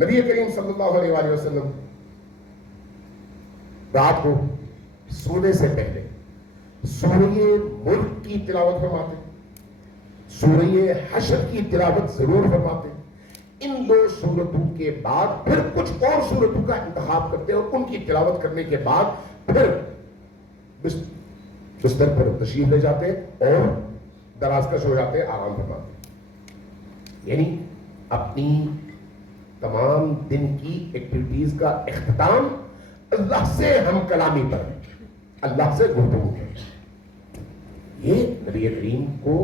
نبی کریم صلی اللہ علیہ وآلہ وسلم رات کو سونے سے پہلے سورہ ملک کی تلاوت فرماتے، سورہ حشر کی تلاوت ضرور فرماتے، ان دو سورتوں کے بعد پھر کچھ اور سورتوں کا انتخاب کرتے اور ان کی تلاوت کرنے کے بعد پھر بستر پر تشریف لے جاتے اور درازکش ہو جاتے، آرام فرماتے. یعنی اپنی تمام دن کی ایکٹیویٹیز کا اختتام اللہ سے ہم کلامی پر، اللہ سے گفتگو ہے. یہ نبی کریم کو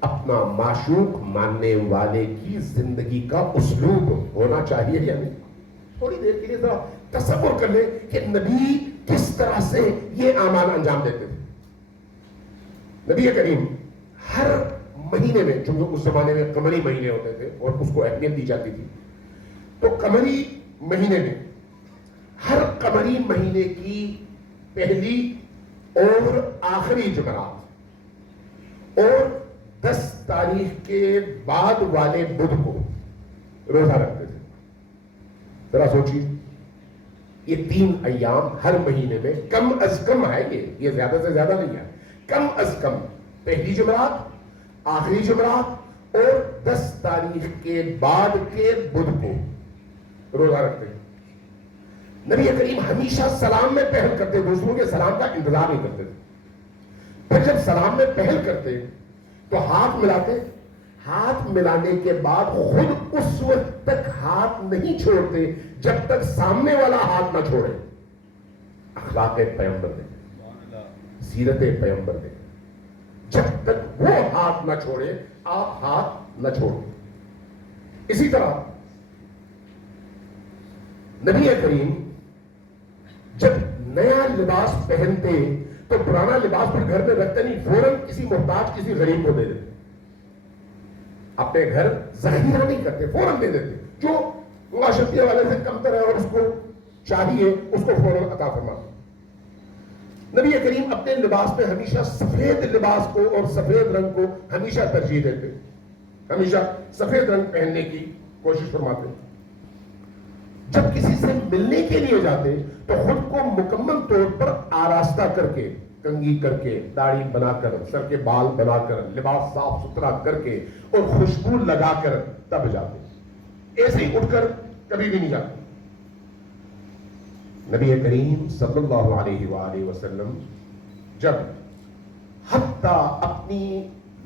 اپنا معشوق ماننے والے کی زندگی کا اسلوب ہونا چاہیے یا نہیں؟ تھوڑی دیر کے لیے ذرا تصور کر لیں کہ نبی کس طرح سے یہ اعمال انجام دیتے تھے. نبی کریم ہر مہینے میں، چونکہ اس زمانے میں قمری مہینے ہوتے تھے اور اس کو اہمیت دی جاتی تھی، تو قمری مہینے میں ہر قمری مہینے کی پہلی اور آخری جمعرات اور 10 تاریخ کے بعد والے بدھ کو روزہ رکھتے تھے. ذرا سوچیے، یہ 3 ایام ہر مہینے میں کم از کم ہے، یہ زیادہ سے زیادہ نہیں ہے، کم از کم پہلی جمعرات، آخری جمعرات اور 10 تاریخ کے بعد کے بدھ کو روزہ رکھتے ہیں. نبی کریم ہمیشہ سلام میں پہل کرتے، دوسروں کے سلام کا انتظار نہیں کرتے تھے. پھر جب سلام میں پہل کرتے تو ہاتھ ملاتے، ہاتھ ملانے کے بعد خود اس وقت تک ہاتھ نہیں چھوڑتے جب تک سامنے والا ہاتھ نہ چھوڑے. اخلاق پیغمبر دے، سیرت پیغمبر دے، جب تک وہ ہاتھ نہ چھوڑے آپ ہاتھ نہ چھوڑیں. اسی طرح نبی کریم جب نیا لباس پہنتے تو پرانا لباس پر گھر میں رکھتے نہیں، فوراً کسی محتاج، کسی غریب کو دے دیتے. اپنے گھر ذخیرہ نہیں کرتے، فوراً دے دیتے. جو معاشرتی والے سے کمتر ہے اور اس کو چاہیے اس کو فوراً عطا فرماتے. نبی کریم اپنے لباس میں ہمیشہ سفید لباس کو اور سفید رنگ کو ہمیشہ ترجیح دیتے، ہمیشہ سفید رنگ پہننے کی کوشش فرماتے. جب کسی سے ملنے کے لیے جاتے تو خود کو مکمل طور پر آراستہ کر کے، کنگھی کر کے، داڑھی بنا کر، سر کے بال بنا کر، لباس صاف ستھرا کر کے اور خوشبو لگا کر تب جاتے. ایسے ہی اٹھ کر کبھی بھی نہیں جاتے. نبی کریم صلی اللہ علیہ وآلہ وسلم جب حتیٰ اپنی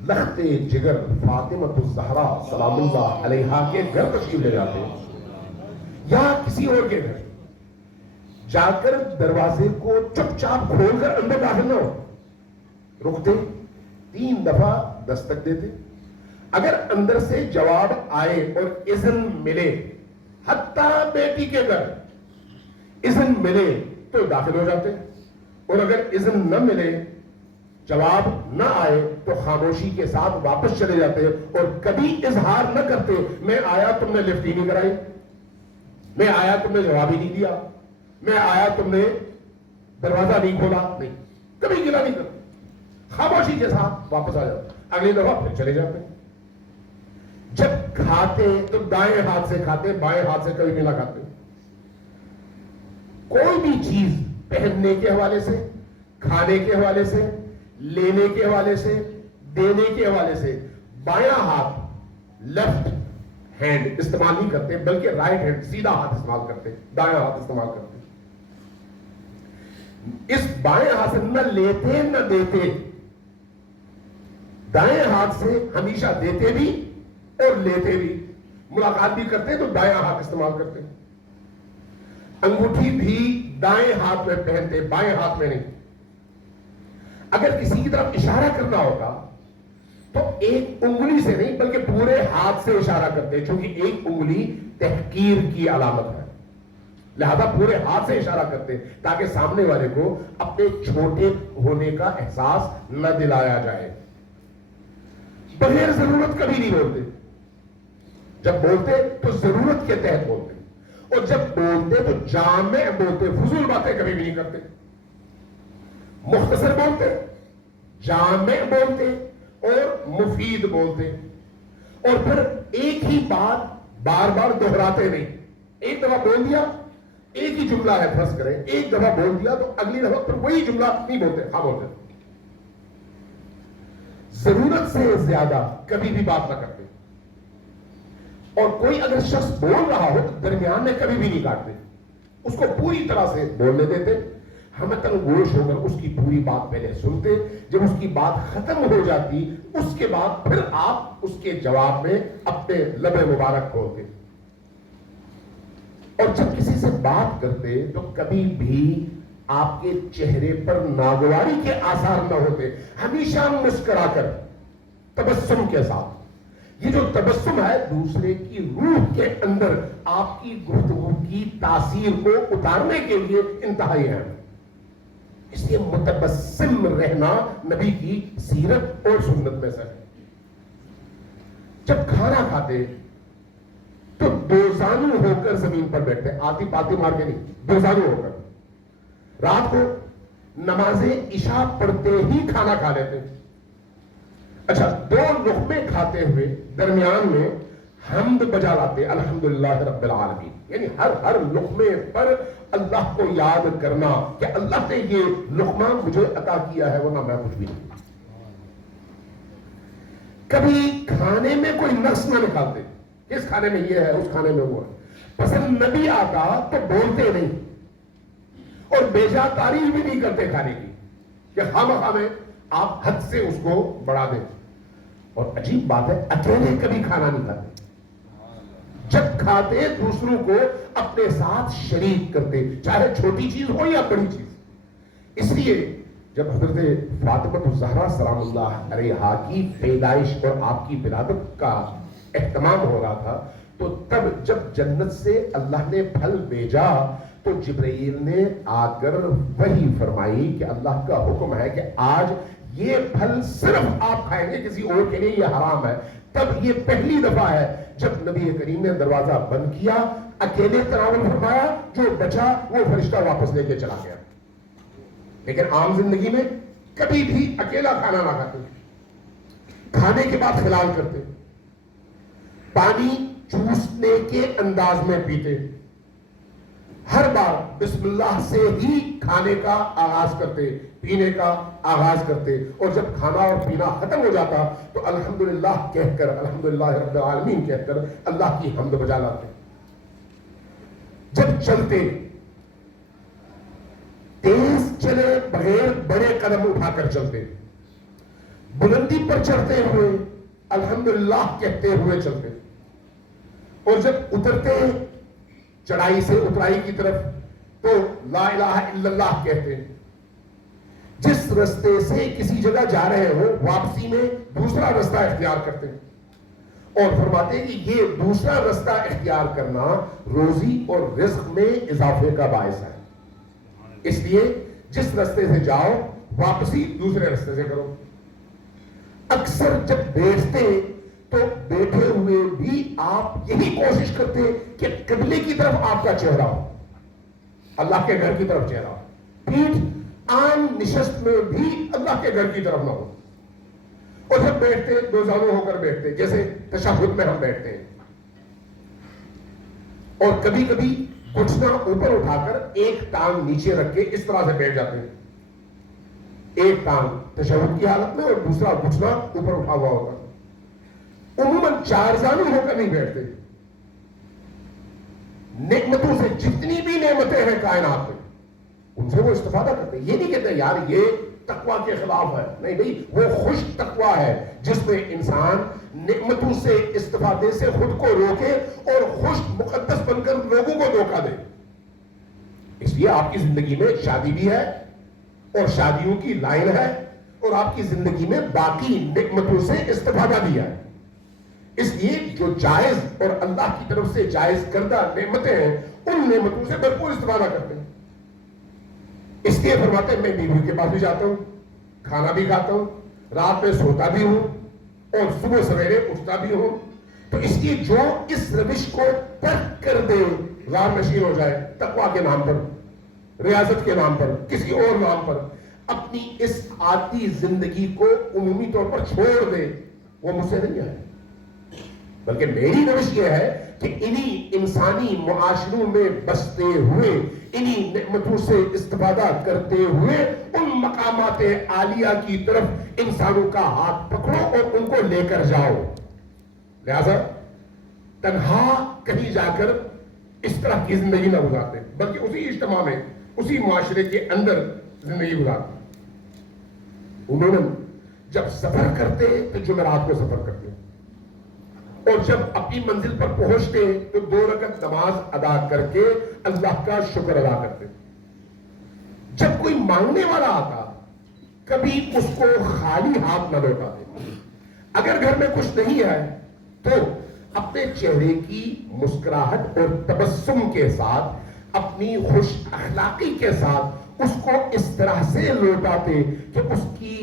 لخت جگر فاطمہ الزہرا سلام اللہ علیہا کے گھر تشریف لے جاتے یا کسی اور کے گھر جا کر دروازے کو چپ چاپ کھول کر اندر داخل نہ ہو، رکتے، 3 دفعہ دستک دیتے. اگر اندر سے جواب آئے اور اذن ملے، حتیٰ بیٹی کے گھر اذن ملے تو داخل ہو جاتے، اور اگر اذن نہ ملے، جواب نہ آئے تو خاموشی کے ساتھ واپس چلے جاتے اور کبھی اظہار نہ کرتے میں آیا تم نے لفٹ ہی نہیں کرائی، میں آیا تم نے جواب ہی نہیں دیا، میں آیا تم نے دروازہ نہیں کھولا. نہیں، کبھی گلا نہیں کرتے، خاموشی کے ساتھ واپس آ جاتے، اگلی دفعہ پھر چلے جاتے. جب کھاتے تو دائیں ہاتھ سے کھاتے، بائیں ہاتھ سے کبھی بھی نہ کھاتے. کوئی بھی چیز پہننے کے حوالے سے، کھانے کے حوالے سے، لینے کے حوالے سے، دینے کے حوالے سے بایاں ہاتھ، لیفٹ ہینڈ استعمال نہیں کرتے، بلکہ رائٹ ہینڈ، سیدھا ہاتھ استعمال کرتے، دایاں ہاتھ استعمال کرتے. اس بائیں ہاتھ سے نہ لیتے نہ دیتے، دائیں ہاتھ سے ہمیشہ دیتے بھی اور لیتے بھی. ملاقات بھی کرتے تو دائیں ہاتھ استعمال کرتے. انگوٹھی بھی دائیں ہاتھ میں پہنتے، بائیں ہاتھ میں نہیں. اگر کسی کی طرف اشارہ کرنا ہوتا تو ایک انگلی سے نہیں بلکہ پورے ہاتھ سے اشارہ کرتے، چونکہ ایک انگلی تحقیر کی علامت ہے، لہذا پورے ہاتھ سے اشارہ کرتے تاکہ سامنے والے کو اپنے چھوٹے ہونے کا احساس نہ دلایا جائے. بغیر ضرورت کبھی نہیں بولتے، جب بولتے تو ضرورت کے تحت بولتے. اور جب بولتے تو جامع بولتے, فضول باتیں کبھی بھی نہیں کرتے, مختصر بولتے, جامع بولتے اور مفید بولتے, اور پھر ایک ہی بات بار بار دہراتے نہیں. ایک دفعہ بول دیا, ایک ہی جملہ ہے فرض کریں, ایک دفعہ بول دیا تو اگلی دفعہ پھر وہی جملہ نہیں بولتے, ہاں بولتے. ضرورت سے زیادہ کبھی بھی بات نہ کرتے, اور کوئی اگر شخص بول رہا ہو تو درمیان میں کبھی بھی نہیں کاٹتے, اس کو پوری طرح سے بولنے دیتے, ہمت گوش ہو کر اس کی پوری بات پہلے سنتے, جب اس کی بات ختم ہو جاتی اس کے بعد پھر آپ اس کے جواب میں اپنے لب مبارک کھولتے. اور جب کسی سے بات کرتے تو کبھی بھی آپ کے چہرے پر ناگواری کے آثار نہ ہوتے, ہمیشہ مسکرا کر تبسم کے ساتھ. یہ جو تبسم ہے دوسرے کی روح کے اندر آپ کی گفتگو کی تاثیر کو اتارنے کے لیے انتہائی ہے. اس لیے متبسم رہنا نبی کی سیرت اور سنت میں سے ہے. جب کھانا کھاتے تو دو زانو ہو کر زمین پر بیٹھتے, آتی پاتی مار کے نہیں, دو زانو ہو کر. رات کو نماز عشاء پڑھتے ہی کھانا کھا لیتے. اچھا, دو لقمے کھاتے ہوئے درمیان میں حمد بجا لاتے, الحمدللہ رب العالمین, یعنی ہر لقمے پر اللہ کو یاد کرنا کہ اللہ نے یہ لقمہ مجھے عطا کیا ہے ورنہ میں کچھ بھی نہیں. کبھی کھانے میں کوئی نقص نہ نکالتے, اس کھانے میں یہ ہے, اس کھانے میں وہ ہے. پسند نبی آتا تو بولتے نہیں, اور بیجا تعریف بھی نہیں کرتے کھانے کی کہ خواہ میں آپ حد سے اس کو بڑھا دیں. اور عجیب بات ہے, اکیلے کبھی کھانا نہیں کھاتے, جب کھاتے دوسروں کو اپنے ساتھ شریک کرتے, چاہے چھوٹی چیز ہو یا بڑی چیز. اس لیے جب حضرت فاطمہ الزہرا سلام اللہ علیہا کی پیدائش اور آپ کی ولادت کا اہتمام ہو رہا تھا تو تب جب جنت سے اللہ نے پھل بھیجا تو جبرائیل نے آ کر وحی فرمائی کہ اللہ کا حکم ہے کہ آج یہ پھل صرف آپ کھائیں گے, کسی اور کے لیے یہ حرام ہے. تب یہ پہلی دفعہ ہے جب نبی کریم نے دروازہ بند کیا, اکیلے تناول فرمایا, جو بچا وہ فرشتہ واپس لے کے چلا گیا. لیکن عام زندگی میں کبھی بھی اکیلا کھانا نہ کھاتے, کھانے کے بعد خلال کرتے, پانی چوسنے کے انداز میں پیتے, ہر بار بسم اللہ سے ہی کھانے کا آغاز کرتے, پینے کا آغاز کرتے, اور جب کھانا اور پینا ختم ہو جاتا تو الحمدللہ کہہ کر, الحمدللہ رب العالمین کہہ کر اللہ کی حمد بجا لاتے. جب چلتے تیز چلے بغیر بڑے قدم اٹھا کر چلتے, بلندی پر چڑھتے ہوئے الحمدللہ کہتے ہوئے چلتے, اور جب اترتے چڑھائی سے اترائی کی طرف تو لا الہ الا اللہ کہتے. جس رستے سے کسی جگہ جا رہے ہو واپسی میں دوسرا رستہ اختیار کرتے, اور فرماتے کہ یہ دوسرا رستہ اختیار کرنا روزی اور رزق میں اضافے کا باعث ہے. اس لیے جس رستے سے جاؤ واپسی دوسرے رستے سے کرو. اکثر جب بیٹھتے تو بیٹھے ہوئے بھی آپ یہی کوشش کرتے کہ قبلے کی طرف آپ کا چہرہ ہو, اللہ کے گھر کی طرف چہرہ ہو. پیٹھ عام نشست میں بھی اللہ کے گھر کی طرف نہ ہو. اور جب بیٹھتے دو زانو ہو کر بیٹھتے, جیسے تشہد میں ہم بیٹھتے ہیں, اور کبھی کبھی گھٹنا اوپر اٹھا کر ایک ٹانگ نیچے رکھ کے اس طرح سے بیٹھ جاتے ہیں. ایک ٹانگ تشہد کی حالت میں اور دوسرا گھٹنا اوپر اٹھا ہوا ہوگا. عموماً چار زانو ہو کر نہیں بیٹھتے. نعمتوں سے جتنی بھی نعمتیں ہیں کائنات میں ان سے وہ استفادہ کرتے. یہ نہیں کہتے یار یہ تقویٰ کے خلاف ہے, نہیں بھائی, وہ خوش تقویٰ ہے جس میں انسان نعمتوں سے استفادے سے خود کو روکے اور خوش مقدس بن کر لوگوں کو دھوکہ دے. اس لیے آپ کی زندگی میں شادی بھی ہے اور شادیوں کی لائن ہے, اور آپ کی زندگی میں باقی نعمتوں سے استفادہ بھی ہے. اس لیے جو جائز اور اللہ کی طرف سے جائز کردہ نعمتیں ہیں ان نعمتوں سے بھرپور استفادہ کرتے ہیں. اس لیے فرماتے ہیں میں بیوی کے پاس بھی جاتا ہوں, کھانا بھی کھاتا ہوں, رات میں سوتا بھی ہوں, اور صبح سویرے اٹھتا بھی ہوں. تو اس کی جو اس روش کو ترک کر دے غار نشین ہو جائے تقویٰ کے نام پر، ریاضت کے نام پر، کسی اور نام پر، اپنی اس عادی زندگی کو عمومی طور پر چھوڑ دے، وہ مجھ سے نہیں آئے. بلکہ میری روش یہ ہے کہ انہی انسانی معاشروں میں بستے ہوئے، انہی نعمتوں سے استفادہ کرتے ہوئے ان مقامات عالیہ کی طرف انسانوں کا ہاتھ پکڑو اور ان کو لے کر جاؤ. لہذا تنہا کہیں جا کر اس طرح کی زندگی نہ گزارتے، بلکہ اسی اجتماع میں، اسی معاشرے کے اندر زندگی گزارتے. عموماً جب سفر کرتے تو جمعرات کو سفر کرتے، اور جب اپنی منزل پر پہنچتے تو 2 رکعت نماز ادا کر کے اللہ کا شکر ادا کرتے. جب کوئی مانگنے والا آتا کبھی اس کو خالی ہاتھ نہ لوٹاتے. اگر گھر میں کچھ نہیں ہے تو اپنے چہرے کی مسکراہٹ اور تبسم کے ساتھ، اپنی خوش اخلاقی کے ساتھ اس کو اس طرح سے لوٹاتے کہ اس کی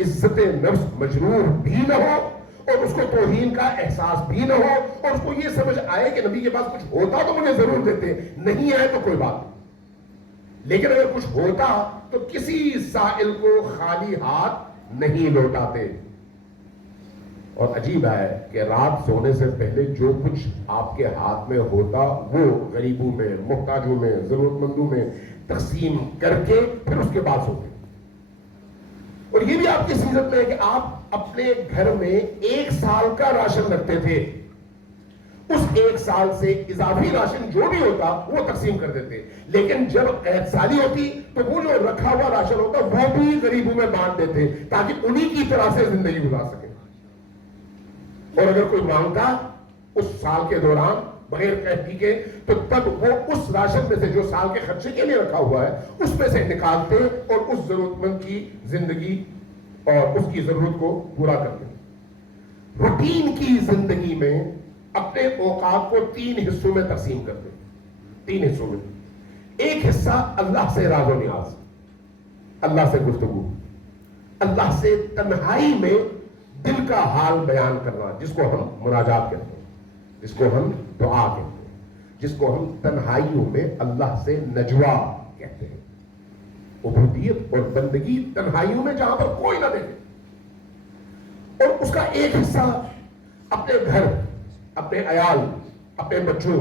عزت نفس مجروح بھی نہ ہو اور اس کو توہین کا احساس بھی نہ ہو، اور اس کو یہ سمجھ آئے کہ نبی کے پاس کچھ ہوتا تو مجھے ضرور دیتے، نہیں آئے تو کوئی بات نہیں. لیکن اگر کچھ ہوتا تو کسی سائل کو خالی ہاتھ نہیں لوٹاتے. اور عجیب ہے کہ رات سونے سے پہلے جو کچھ آپ کے ہاتھ میں ہوتا وہ غریبوں میں، محتاجوں میں، ضرورت مندوں میں تقسیم کر کے پھر اس کے بعد سوتے. اور یہ بھی آپ کی سیرت میں ہے کہ آپ اپنے گھر میں 1 سال کا راشن رکھتے تھے. اس 1 سال سے اضافی راشن جو بھی ہوتا وہ تقسیم کر دیتے، لیکن جب قحط سالی ہوتی تو وہ جو رکھا ہوا راشن ہوتا وہ بھی غریبوں میں بانٹ دیتے تاکہ انہی کی طرح سے زندگی گزار سکے. اور اگر کوئی مانگتا اس سال کے دوران بغیر قحطی کے تو تب وہ اس راشن میں سے جو سال کے خرچے کے لیے رکھا ہوا ہے اس میں سے نکالتے اور اس ضرورت مند کی زندگی اور اس کی ضرورت کو پورا کرتے. روٹین کی زندگی میں اپنے اوقات کو 3 حصوں میں تقسیم کرتے. 3 حصوں میں. ایک حصہ اللہ سے راز و نیاز، اللہ سے گفتگو، اللہ سے تنہائی میں دل کا حال بیان کرنا، جس کو ہم مناجات کہتے ہیں، جس کو ہم دعا کہتے ہیں، جس کو ہم تنہائیوں میں اللہ سے نجوا کہتے ہیں. عبودیت اور بندگی تنہائیوں میں جہاں پر کوئی نہ دیکھے. اور اس کا ایک حصہ اپنے گھر، اپنے عیال، اپنے بچوں،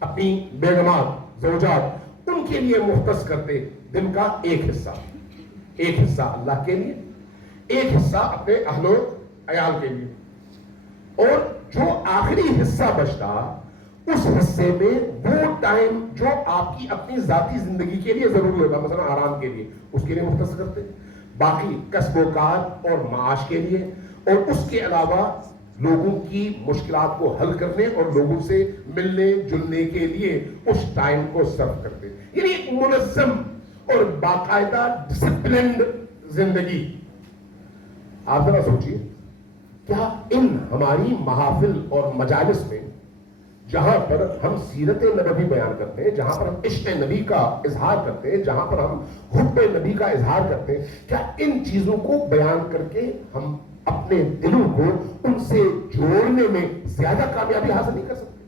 اپنی بیگمات، زوجات، ان کے لیے مختص کرتے دن کا ایک حصہ. ایک حصہ اللہ کے لیے، ایک حصہ اپنے اہل و عیال کے لیے. اور جو آخری حصہ بچتا اس حصے میں وہ ٹائم جو آپ کی اپنی ذاتی زندگی کے لیے ضروری ہوگا، مثلا آرام کے لیے، اس کے لیے مختص کرتے. باقی کسب و کار اور معاش کے لیے، اور اس کے علاوہ لوگوں کی مشکلات کو حل کرنے اور لوگوں سے ملنے جلنے کے لیے اس ٹائم کو صرف کرتے. یعنی ایک منظم اور باقاعدہ ڈسپلنڈ زندگی. آپ ذرا سوچئے، کیا ان ہماری محافل اور مجالس میں جہاں پر ہم سیرت نبوی بیان کرتے ہیں، جہاں پر ہم عشق نبی کا اظہار کرتے ہیں، جہاں پر ہم حب نبی کا اظہار کرتے ہیں، کیا ان چیزوں کو بیان کر کے ہم اپنے دلوں کو ان سے جوڑنے میں زیادہ کامیابی حاصل نہیں کر سکتے؟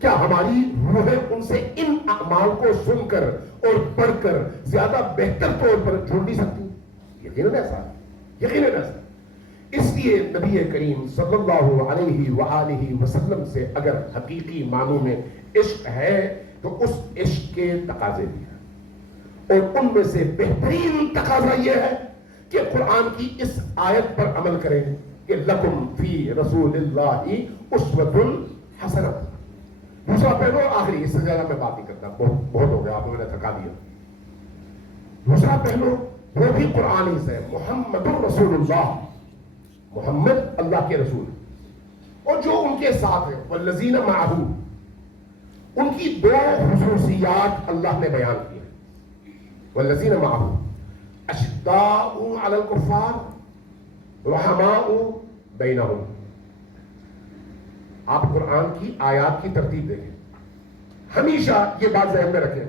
کیا ہماری روحیں ان سے ان اعمال کو سن کر اور پڑھ کر زیادہ بہتر طور پر جڑ نہیں سکتی؟ یقیناً ایسا ہے، یقیناً ایسا. اس لیے نبی کریم صلی اللہ علیہ وآلہ وسلم سے اگر حقیقی معنوں میں عشق ہے تو اس عشق کے تقاضے بھی ہیں، اور ان میں سے بہترین تقاضا یہ ہے کہ قرآن کی اس آیت پر عمل کریں کہ لکم فی رسول اللہ اسوۃ حسنہ. دوسرا پہلو آخری، اس سے زیادہ میں بات نہیں کرتا، بہت ہو گیا، آپ نے تھکا دیا. دوسرا پہلو وہ بھی قرآن سے، محمد رسول اللہ، محمد اللہ کے رسول، اور جو ان کے ساتھ ہیں والذین معہ، ان کی 2 خصوصیات اللہ نے بیان کی ہیں. والذین معہ اشداء علی الکفار رحماء بینہم. آپ قرآن کی آیات کی ترتیب دیکھیں، ہمیشہ یہ بات ذہن میں رکھیں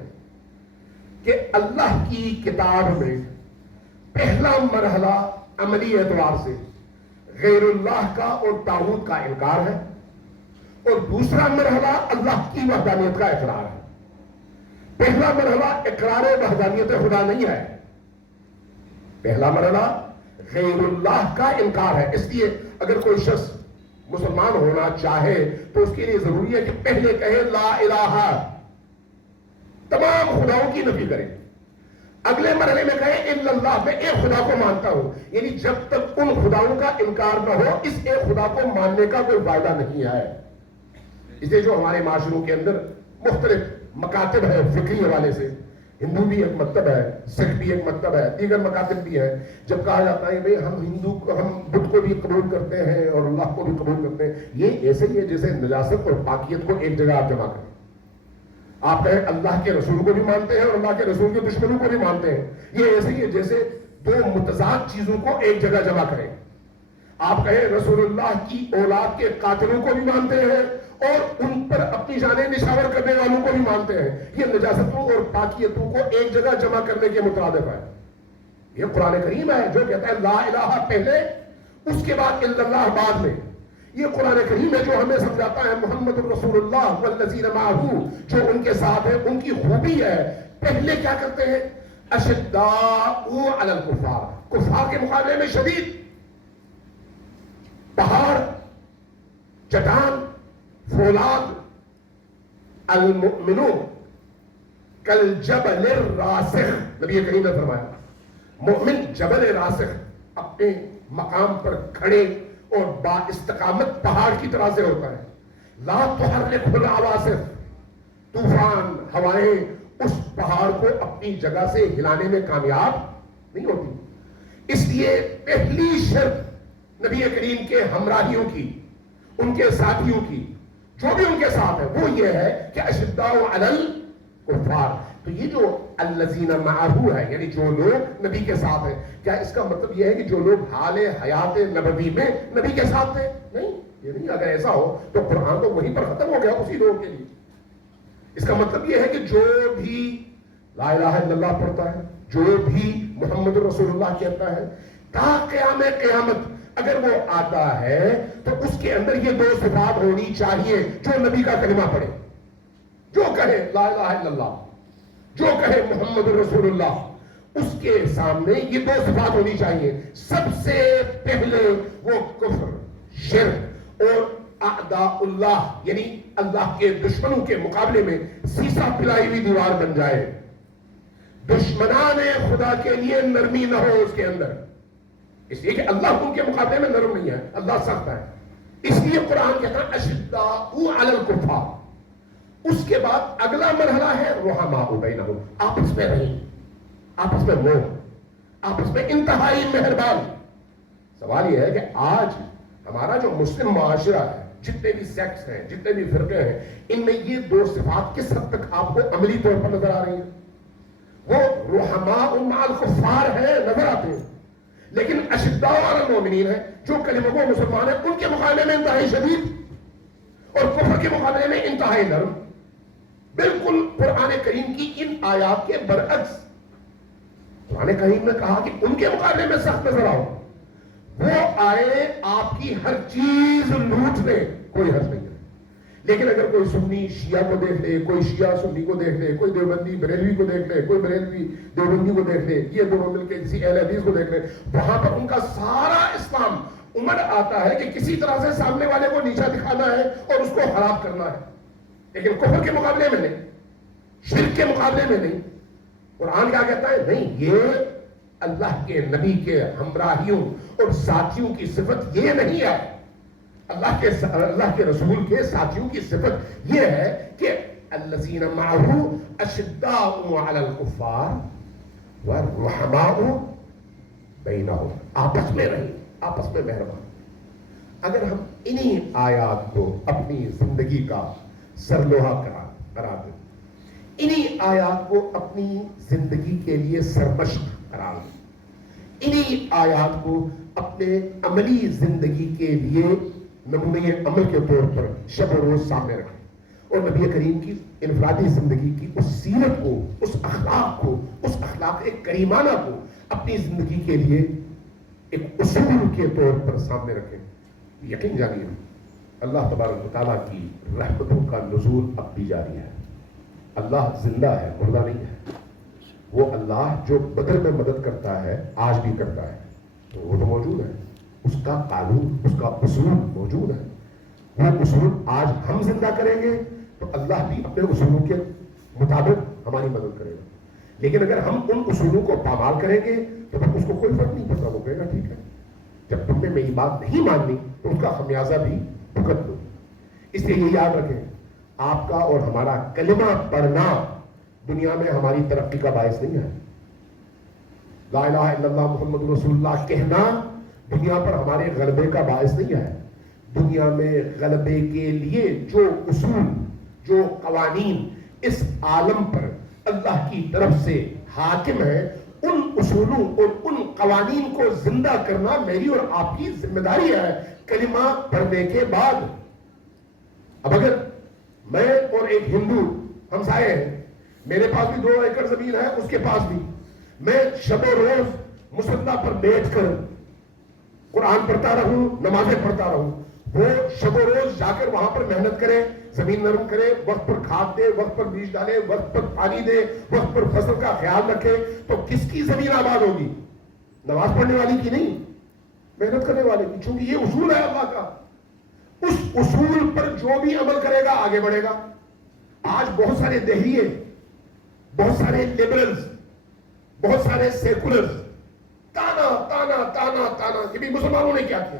کہ اللہ کی کتاب میں پہلا مرحلہ عملی اعتبار سے غیر اللہ کا اور طاغوت کا انکار ہے، اور دوسرا مرحلہ اللہ کی وحدانیت کا اقرار ہے. پہلا مرحلہ اقرار وحدانیت خدا نہیں ہے. پہلا مرحلہ غیر اللہ کا انکار ہے. اس لیے اگر کوئی شخص مسلمان ہونا چاہے تو اس کے لیے ضروری ہے کہ پہلے کہے لا الہ، تمام خداؤں کی نفی کرے. اگلے مرحلے میں کہے الا اللہ، میں ایک خدا کو مانتا ہوں. یعنی جب تک ان خداؤں کا انکار نہ ہو اس ایک خدا کو ماننے کا کوئی فائدہ نہیں ہے. اس لیے جو ہمارے معاشروں کے اندر مختلف مکاتب ہے فکری حوالے سے، ہندو بھی ایک مکتب ہے، سکھ بھی ایک مکتب ہے، دیگر مکاتب بھی ہیں. جب کہا جاتا ہے بھئی ہم بدھ کو بھی قبول کرتے ہیں اور اللہ کو بھی قبول کرتے ہیں، یہ ایسے ہی ہے جیسے نجاست اور پاکیت کو ایک جگہ آپ جمع کریں. آپ کہیں اللہ کے رسول کو بھی مانتے ہیں اور اللہ کے رسول کے دشمنوں کو بھی مانتے ہیں. یہ ایسے ہی ہے جیسے دو متضاد چیزوں کو ایک جگہ جمع کریں. آپ کہیں رسول اللہ کی اولاد کے قاتلوں کو بھی مانتے ہیں اور ان پر اپنی جانیں نشاور کرنے والوں کو بھی مانتے ہیں. یہ نجاستوں اور پاکیتوں کو ایک جگہ جمع کرنے کے مترادف ہے. یہ قرآن کریم ہے جو کہتا ہے لا الہ پہلے، اس کے بعد الا اللہ بعد میں. یہ قرآن کریم ہے جو ہمیں سمجھاتا ہے محمد الرسول اللہ والذین معہ، جو ان کے ساتھ ہے ان کی خوبی ہے. پہلے کیا کرتے ہیں؟ اشداء علی الکفار، کفار کے مقابلے میں شدید. پہاڑ، چٹان، فولاد. المؤمنون کالجبل الراسخ، نبی کریم نے فرمایا مومن جبل راسخ، اپنے مقام پر کھڑے اور با استقامت پہاڑ کی طرح سے ہوتا ہے. لا تحرک العواصف، طوفان ہوائیں اس پہاڑ کو اپنی جگہ سے ہلانے میں کامیاب نہیں ہوتی. اس لیے پہلی شرط نبی کریم کے ہمراہیوں کی، ان کے ساتھیوں کی، جو بھی ان کے ساتھ ہے، وہ یہ ہے کہ اشداء علی الکفار. تو یہ جو الذین معہ ہے یعنی جو لوگ نبی کے ساتھ ہیں، کیا اس کا مطلب یہ ہے کہ جو لوگ حال حیات نبوی میں نبی کے ساتھ تھے؟ نہیں، یہ نہیں. اگر ایسا ہو تو قرآن تو وہیں پر ختم ہو گیا اسی لوگوں کے لیے. اس کا مطلب یہ ہے کہ جو بھی لا الہ الا اللہ پڑھتا ہے، جو بھی محمد رسول اللہ کہتا ہے، تا قیام قیامت اگر وہ آتا ہے تو اس کے اندر یہ دو صفات ہونی چاہیے. جو نبی کا کلمہ پڑھے، جو کہے لا الہ الا اللہ، جو کہے محمد رسول اللہ، اس کے سامنے یہ دو صفات ہونی چاہیے. سب سے پہلے وہ کفر، شرک اور اعداء اللہ یعنی اللہ کے دشمنوں کے مقابلے میں سیسا پلائی ہوئی دیوار بن جائے. دشمنان خدا کے لیے نرمی نہ ہو اس کے اندر، اس لیے کہ اللہ ان کے مقابلے میں نرم نہیں ہے، اللہ سخت ہے. اس لیے قرآن کہتا ہے اشداء علی الکفار. اس کے بعد اگلا مرحلہ ہے رحماء بینہم، آپس میں رہیں، آپس میں موہ، آپس میں انتہائی مہربان. سوال یہ ہے کہ آج ہمارا جو مسلم معاشرہ ہے، جتنے بھی سیکٹس ہیں، جتنے بھی فرقے ہیں، ان میں یہ دو صفات کس حد تک آپ کو عملی طور پر نظر آ رہی ہیں؟ وہ رحماء مع الکفار ہیں، نظر آتے ہیں، لیکن اشداء علی المؤمنین ہے، جو کلمہ گو مسلمان ہیں ان کے مقابلے میں انتہائی شدید اور کفر کے مقابلے میں انتہائی نرم. بالکل قرآن کریم کی ان آیات کے برعکس. قرآن کریم نے کہا کہ ان کے مقابلے میں سخت نظر آؤ. وہ آئے آپ کی ہر چیز لوٹ لے، کوئی حرج نہیں ہے. لیکن اگر کوئی سنی شیعہ کو دیکھ لے، کوئی شیعہ سنی کو دیکھ لے، کوئی دیوبندی بریلوی کو دیکھ لے، کوئی بریلوی دیوبندی کو دیکھ لے، یہ دونوں مل کے کسی اہل حدیث کو دیکھ لے، وہاں پر ان کا سارا اسلام امڑ آتا ہے کہ کسی طرح سے سامنے والے کو نیچا دکھانا ہے اور اس کو خراب کرنا ہے. لیکن کفر کے مقابلے میں نہیں، شرک کے مقابلے میں نہیں. قرآن کیا کہتا ہے؟ نہیں، یہ اللہ کے نبی کے ہمراہیوں اور ساتھیوں کی صفت یہ نہیں ہے. اللہ کے رسول کے ساتھیوں کی صفت یہ ہے کہ الذین معہ اشداء علی الکفار ورحماء بینہم، آپس میں رہیں، آپس میں مہربان. اگر ہم انہی آیات کو اپنی زندگی کا سرلوہا قرار دیں، انہی آیات کو اپنی زندگی کے لیے سرمشق قرار دیں، انہی آیات کو اپنے عملی زندگی کے لیے نمونۂ عمل کے طور پر شب و روز سامنے رکھیں اور نبی کریم کی انفرادی زندگی کی اس سیرت کو، اس اخلاق کریمانہ کو اپنی زندگی کے لیے ایک اصول کے طور پر سامنے رکھیں. یقین جانیے اللہ تبارک و تعالیٰ کی رحمتوں کا نزول اب بھی جاری ہے. اللہ زندہ ہے، مردہ نہیں ہے. وہ اللہ جو بدر میں مدد کرتا ہے آج بھی کرتا ہے، تو وہ تو موجود ہے. اس کا قانون، اس کا اصول موجود ہے. وہ اصول آج ہم زندہ کریں گے تو اللہ بھی اپنے اصولوں کے مطابق ہماری مدد کرے گا. لیکن اگر ہم ان اصولوں کو پامال کریں گے تو پھر اس کو کوئی فرق نہیں پڑتا. وہ کہے گا ٹھیک ہے، جب تم نے میری بات نہیں ماننی تو اس کا خمیازہ بھی بھگت دو. اس لیے یہ یاد رکھیں، آپ کا اور ہمارا کلمہ پڑھنا دنیا میں ہماری ترقی کا باعث نہیں ہے. لا الہ الا اللہ محمد رسول اللہ کہنا دنیا پر ہمارے غلبے کا باعث نہیں ہے. دنیا میں غلبے کے لیے جو اصول، جو قوانین اس عالم پر اللہ کی طرف سے حاکم ہے، ان اصولوں اور ان قوانین کو زندہ کرنا میری اور آپ کی ذمہ داری ہے کلمہ پڑھنے کے بعد. اب اگر میں اور ایک ہندو ہمسائے ہیں، میرے پاس بھی 2 ایکڑ زمین ہے، اس کے پاس بھی، میں شب و روز مصلی پر بیٹھ کر قرآن پڑھتا رہوں، نمازیں پڑھتا رہوں، وہ شب و روز جا کر وہاں پر محنت کرے، زمین نرم کرے، وقت پر کھاد دے، وقت پر بیج ڈالے، وقت پر پانی دے، وقت پر فصل کا خیال رکھے، تو کس کی زمین آباد ہوگی؟ نماز پڑھنے والی کی نہیں، محنت کرنے والے کی. چونکہ یہ اصول ہے اللہ کا. اس اصول پر جو بھی عمل کرے گا آگے بڑھے گا. آج بہت سارے دہریے، بہت سارے لبرلز، بہت سارے سیکولرز تانا تانا تانا تانا کہ بھی مسلمانوں نے کیا کیا،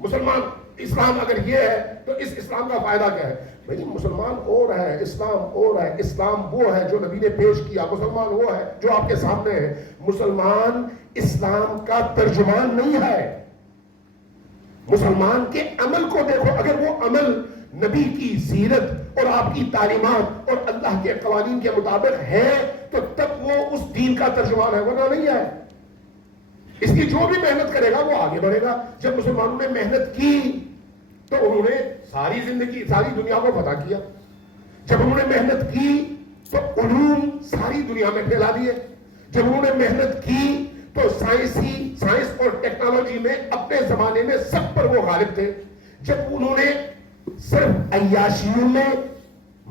مسلمان اسلام اگر یہ ہے تو اس اسلام کا فائدہ کیا ہے؟ بھائی مسلمان اور ہے، اسلام اور ہے. اسلام وہ ہے جو نبی نے پیش کیا، مسلمان وہ ہے جو آپ کے سامنے ہے. مسلمان اسلام کا ترجمان نہیں ہے. مسلمان کے عمل کو دیکھو، اگر وہ عمل نبی کی سیرت اور آپ کی تعلیمات اور اللہ کے قوانین کے مطابق ہے تو تب وہ اس دین کا ترجمان ہے، ورنہ نہیں ہے. اس کی جو بھی محنت کرے گا وہ آگے بڑھے گا. جب مسلمانوں نے محنت کی تو انہوں نے ساری زندگی، ساری دنیا کو فتح کیا. جب انہوں نے محنت کی تو علوم ساری دنیا میں پھیلا دیے. جب انہوں نے محنت کی تو سائنس اور ٹیکنالوجی میں اپنے زمانے میں سب پر وہ غالب تھے. جب انہوں نے صرف عیاشیوں میں،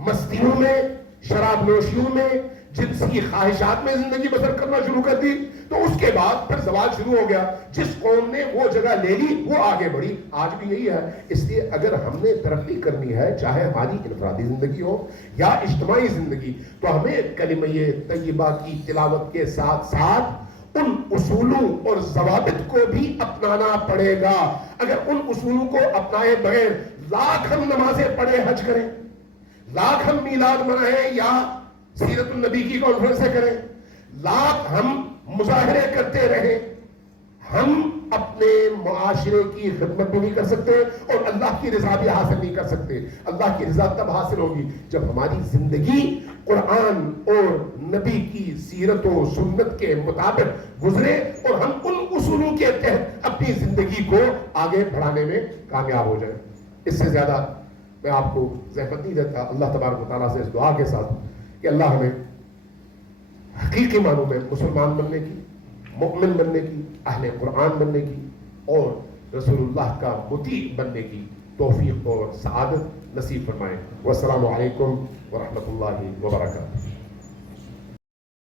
مستیوں میں، شراب نوشیوں میں، جنسی خواہشات میں زندگی بسر کرنا شروع کر دی تو اس کے بعد پھر زوال شروع ہو گیا. جس قوم نے وہ جگہ لے لی وہ آگے بڑھی. آج بھی یہی ہے. اس لیے اگر ہم نے ترقی کرنی ہے، چاہے ہماری انفرادی زندگی ہو یا اجتماعی زندگی، تو ہمیں کلمہ طیبہ کی تلاوت کے ساتھ ساتھ ان اصولوں اور ضوابط کو بھی اپنانا پڑے گا. اگر ان اصولوں کو اپنائے بغیر لاکھ ہم نمازیں پڑھیں، حج کریں، لاکھ ہم میلاد منائیں یا سیرت النبی کی کانفرنسیں کریں، لاکھ ہم مظاہرے کرتے رہیں، ہم اپنے معاشرے کی خدمت بھی نہیں کر سکتے اور اللہ کی رضا بھی حاصل نہیں کر سکتے. اللہ کی رضا تب حاصل ہوگی جب ہماری زندگی قرآن اور نبی کی سیرت و سنت کے مطابق گزرے اور ہم ان اصولوں کے تحت اپنی زندگی کو آگے بڑھانے میں کامیاب ہو جائیں. اس سے زیادہ میں آپ کو زحمت نہیں دیتا. اللہ تبارک و تعالیٰ سے اس دعا کے ساتھ کہ اللہ ہمیں حقیقی معنوں میں مسلمان بننے کی، مؤمن بننے کی، اہل قرآن بننے کی اور رسول اللہ کا مطیع بننے کی توفیق اور سعادت نصیب فرمائے. والسلام علیکم ورحمۃ اللہ وبرکاتہ.